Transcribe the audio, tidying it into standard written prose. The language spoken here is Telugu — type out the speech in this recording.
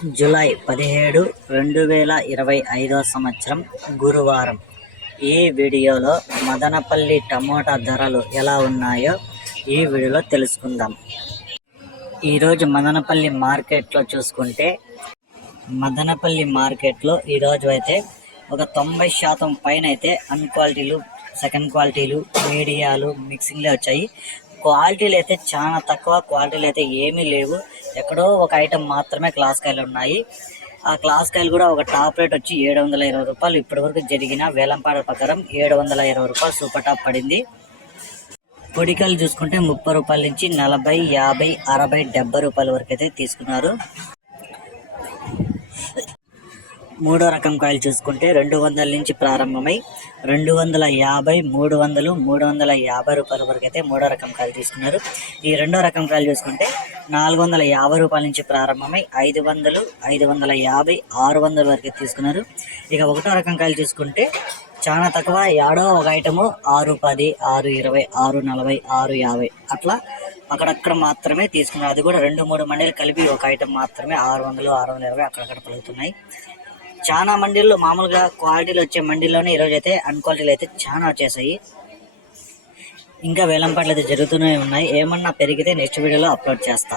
జూలై 17, 2025 గురువారం. ఈ వీడియోలో మదనపల్లి టమోటా ధరలు ఎలా ఉన్నాయో ఈ వీడియోలో తెలుసుకుందాం. ఈరోజు మదనపల్లి మార్కెట్లో చూసుకుంటే మదనపల్లి మార్కెట్లో ఈరోజు అయితే ఒక 90% పైన అయితే అన్క్వాలిటీలు, సెకండ్ క్వాలిటీలు, మీడియాలు మిక్సింగ్లే వచ్చాయి. క్వాలిటీలు అయితే చాలా తక్కువ, క్వాలిటీలు అయితే ఏమీ లేవు. ఎక్కడో ఒక ఐటెం మాత్రమే క్లాస్ కాయలు ఉన్నాయి. ఆ క్లాస్ కాయలు కూడా ఒక టాప్ రేట్ వచ్చి 720 రూపాయలు. ఇప్పటి వరకు జరిగిన వేలంపాట ప్రకారం 720 రూపాయలు సూపర్ టాప్ పడింది. పొడికాయలు చూసుకుంటే 30 రూపాయల నుంచి 40, 50, 60, 70 రూపాయల వరకు అయితే తీసుకున్నారు. మూడో రకం కాయలు చూసుకుంటే 200 నుంచి ప్రారంభమై 250, 300, 350 రూపాయల వరకు అయితే మూడో రకం కాయలు తీసుకున్నారు. ఈ రెండో రకం కాయలు చూసుకుంటే 450 రూపాయల నుంచి ప్రారంభమై 500, 550, 600 వరకు తీసుకున్నారు. ఇక ఒకటో రకం కాయలు చూసుకుంటే చాలా తక్కువ, ఏడో ఒక ఐటము 610, 620, 640, 650 అట్లా అక్కడక్కడ మాత్రమే తీసుకున్నారు. అది కూడా 2-3 మండీలు కలిపి ఒక ఐటమ్ మాత్రమే 600, 620 అక్కడక్కడ పలుకుతున్నాయి. చాలా మండీల్లో మామూలుగా క్వాలిటీలు వచ్చే మండీలోనే ఈరోజు అయితే అన్క్వాలిటీలు అయితే చాలా వచ్చేసాయి. ఇంకా వేలంపాట్లు అయితే జరుగుతూనే ఉన్నాయి. ఏమన్నా పెరిగితే నెక్స్ట్ వీడియోలో అప్లోడ్ చేస్తా.